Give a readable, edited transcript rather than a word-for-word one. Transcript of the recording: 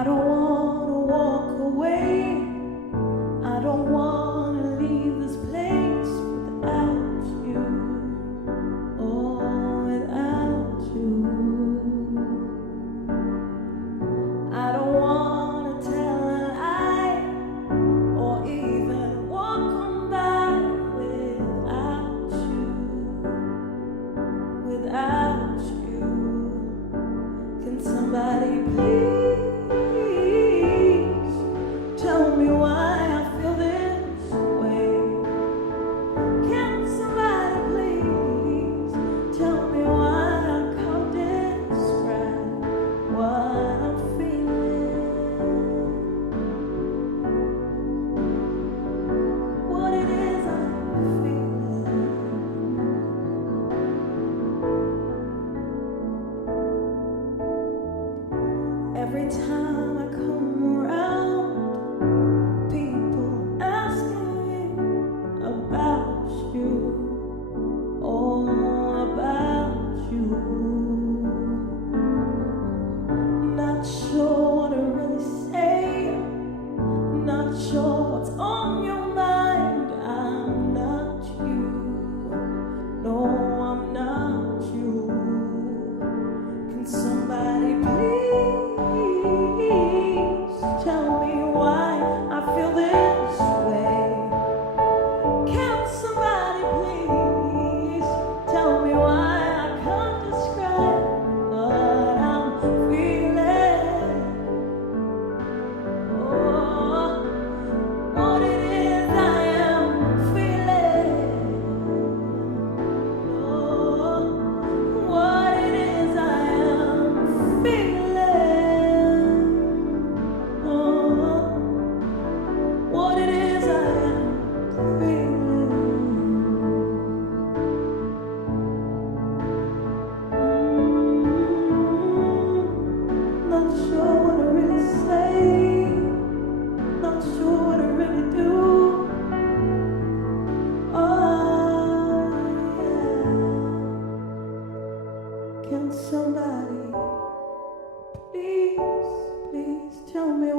I don't want to walk away. I don't want to leave this place without you. Oh, without you. I don't want to tell a lie or even walk on by without you. Without you. Can somebody please tell me why I feel this way? Can somebody please tell me why I can't describe what I'm feeling? What it is I'm feeling. Every time I come around, people asking me about you, all about you. Not sure what to really say, not sure what's on your mind. I'm not you, no, I'm not you. Can somebody please tell me why I feel this way? Can somebody please tell me why I can't describe what I'm feeling? Oh, what it is I am feeling. Oh, what it is I am feeling. Oh, what it is I am feeling. Not sure what to really say, not sure what to really do. Oh, yeah. Can somebody please tell me